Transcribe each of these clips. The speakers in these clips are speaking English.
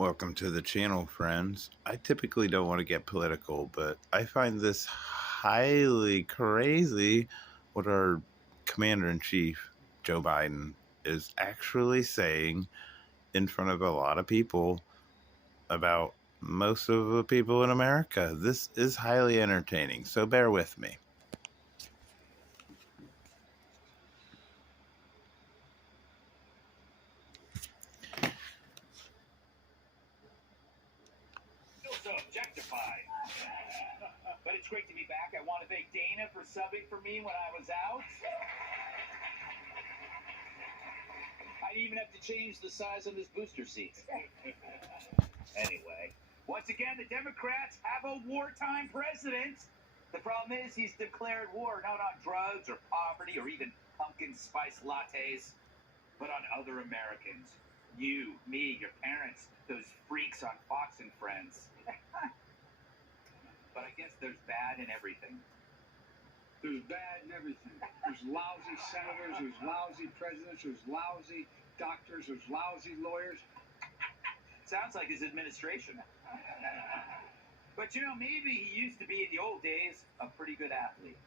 Welcome to the channel, friends. I typically don't want to get political, but I find this highly crazy what our commander-in-chief, Joe Biden, is actually saying in front of a lot of people about most of the people in America. This is highly entertaining, so bear with me. So objectified. But it's great to be back. I want to thank Dana for subbing for me when I was out. I didn't even have to change the size of his booster seat. Anyway, once again, the Democrats have a wartime president. The problem is he's declared war not on drugs or poverty or even pumpkin spice lattes, but on other Americans. You, me, your parents, those freaks on Fox and Friends. But I guess there's bad in everything. There's bad in everything. There's lousy senators, there's lousy presidents, there's lousy doctors, there's lousy lawyers. Sounds like his administration. But you know, maybe he used to be in the old days a pretty good athlete.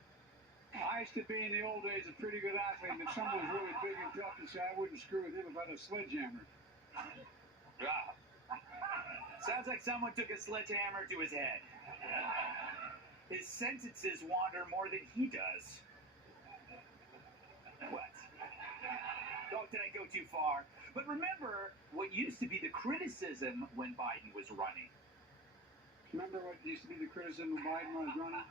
I used to be in the old days a pretty good athlete, and if someone was really big and tough and say I wouldn't screw with him if I had a sledgehammer. Sounds like someone took a sledgehammer to his head. His sentences wander more than he does. What? Oh, did I go too far? But remember what used to be the criticism when Biden was running. Remember what used to be the criticism of Biden when he was running?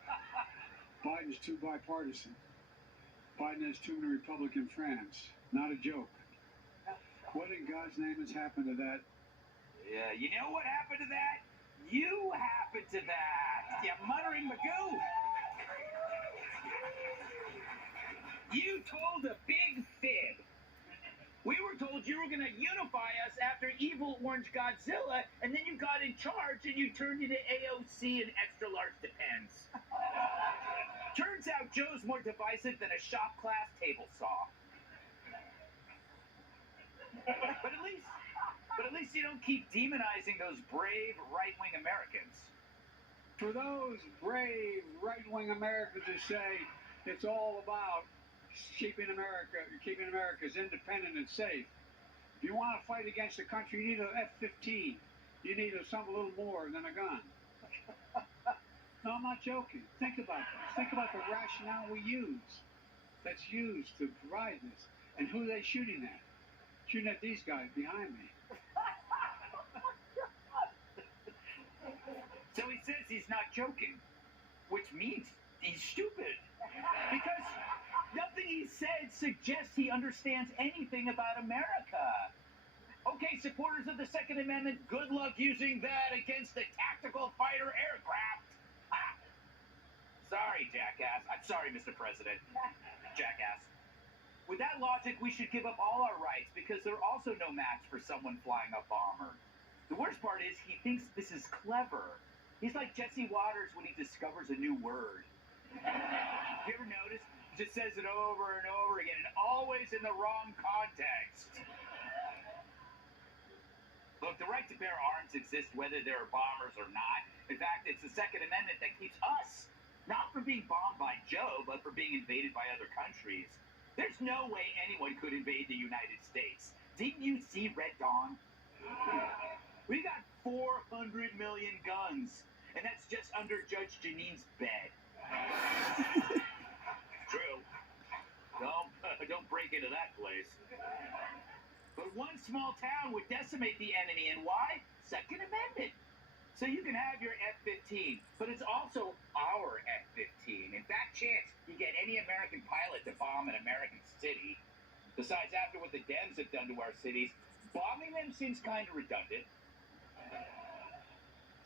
Biden's too bipartisan. Biden has too many Republican friends. Not a joke. What in God's name has happened to that? Yeah, you know what happened to that? You happened to that. You muttering Magoo. You told a big fib. We were told you were going to unify us after evil Orange Godzilla, and then you got in charge and you turned into AOC and extra large Depends. Turns out Joe's more divisive than a shop class table saw. But at least you don't keep demonizing those brave right-wing Americans. For those brave right-wing Americans who say it's all about keeping America's independent and safe. If you want to fight against the country, you need an F-15. You need something a little more than a gun. No, I'm not joking. Think about this. Think about the rationale that's used to provide this. And who are they shooting at? Shooting at these guys behind me. So he says he's not joking, which means he's stupid. Because nothing he said suggests he understands anything about America. Okay, supporters of the Second Amendment, good luck using that against the tactical fighter aircraft. Sorry, jackass. I'm sorry, Mr. President. Jackass. With that logic, we should give up all our rights because they're also no match for someone flying a bomber. The worst part is he thinks this is clever. He's like Jesse Waters when he discovers a new word. You ever notice? He just says it over and over again, and always in the wrong context. Look, the right to bear arms exists whether there are bombers or not. In fact, it's the Second Amendment that keeps us, not from being bombed by Joe, but from being invaded by other countries. There's no way anyone could invade the United States. Didn't you see Red Dawn? We got 400 million guns, and that's just under Judge Janine's bed. True. Don't break into that place. But one small town would decimate the enemy, and why? Second Amendment. So you can have your F-15, but it's also our F-15. In fact, chance you get any American pilot to bomb an American city. Besides, after what the Dems have done to our cities, bombing them seems kind of redundant.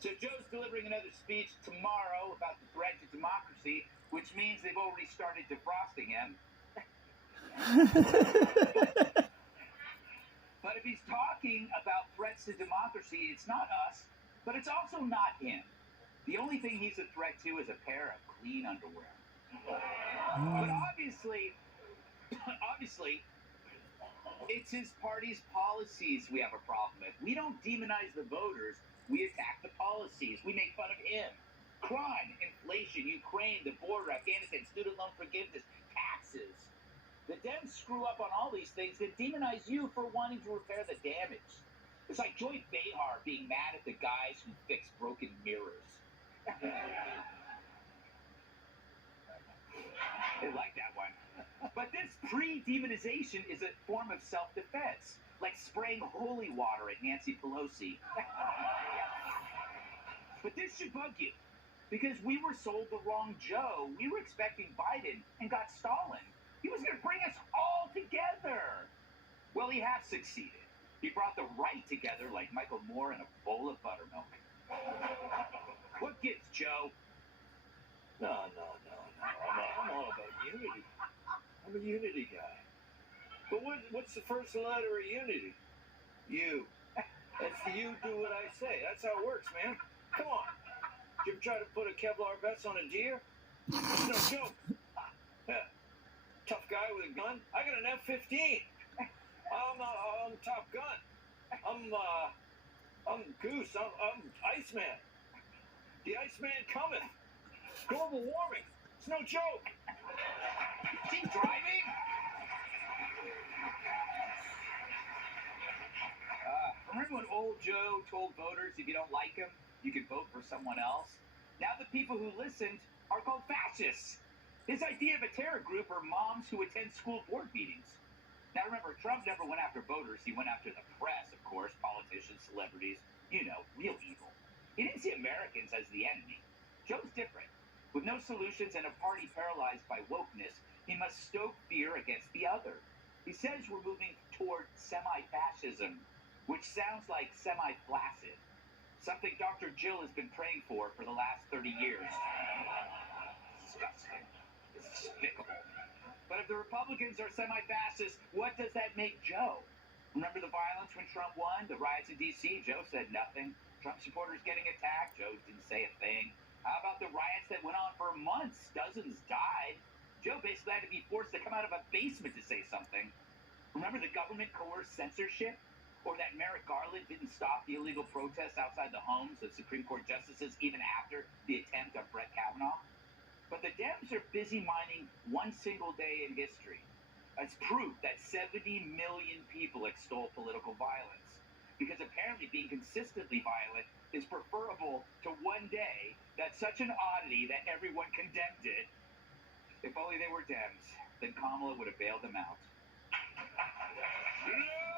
So Joe's delivering another speech tomorrow about the threat to democracy, which means they've already started defrosting him. But if he's talking about threats to democracy, it's not us, but it's also not him. The only thing he's a threat to is a pair of clean underwear. But obviously, It's his party's policies we have a problem with. We don't demonize the voters. We attack the policies. We make fun of him. Crime, inflation, Ukraine, the border, Afghanistan, student loan forgiveness, taxes. The Dems screw up on all these things that demonize you for wanting to repair the damage. It's like Joy Behar being mad at the guys who fix broken mirrors. I like that one. But this pre-demonization is a form of self-defense, like spraying holy water at Nancy Pelosi. But this should bug you, because we were sold the wrong Joe. We were expecting Biden and got Stalin. He was going to bring us all together. Well, he has succeeded. He brought the right together like Michael Moore and a bowl of buttermilk. What gives, Joe? No. I'm all about unity. I'm a unity guy. But what's the first letter of unity? U. That's the you do what I say. That's how it works, man. Come on. Did you ever try to put a Kevlar vest on a deer? It's no joke. Yeah. Tough guy with a gun. I got an F-15. I'm Top Gun. I'm Goose. I'm Iceman. The Iceman cometh. Global warming. It's no joke. Keep driving? Remember when old Joe told voters if you don't like him, you can vote for someone else? Now the people who listened are called fascists. His idea of a terror group are moms who attend school board meetings. Now remember, Trump never went after voters. He went after the press, of course, politicians, celebrities, real evil. He didn't see Americans as the enemy. Joe's different. With no solutions and a party paralyzed by wokeness, he must stoke fear against the other. He says we're moving toward semi-fascism, which sounds like semi-flaccid. Something Dr. Jill has been praying for the last 30 years. Disgusting. It's despicable. But if the Republicans are semi-fascist, what does that make Joe? Remember the violence when Trump won? The riots in D.C.? Joe said nothing. Trump supporters getting attacked? Joe didn't say a thing. How about the riots that went on for months? Dozens died. Joe basically had to be forced to come out of a basement to say something. Remember the government coerced censorship? Or that Merrick Garland didn't stop the illegal protests outside the homes of Supreme Court justices even after the attempt on Brett Kavanaugh? But the Dems are busy mining one single day in history as proof that 70 million people extol political violence. Because apparently being consistently violent is preferable to one day that's such an oddity that everyone condemned it. If only they were Dems, then Kamala would have bailed them out. Yeah!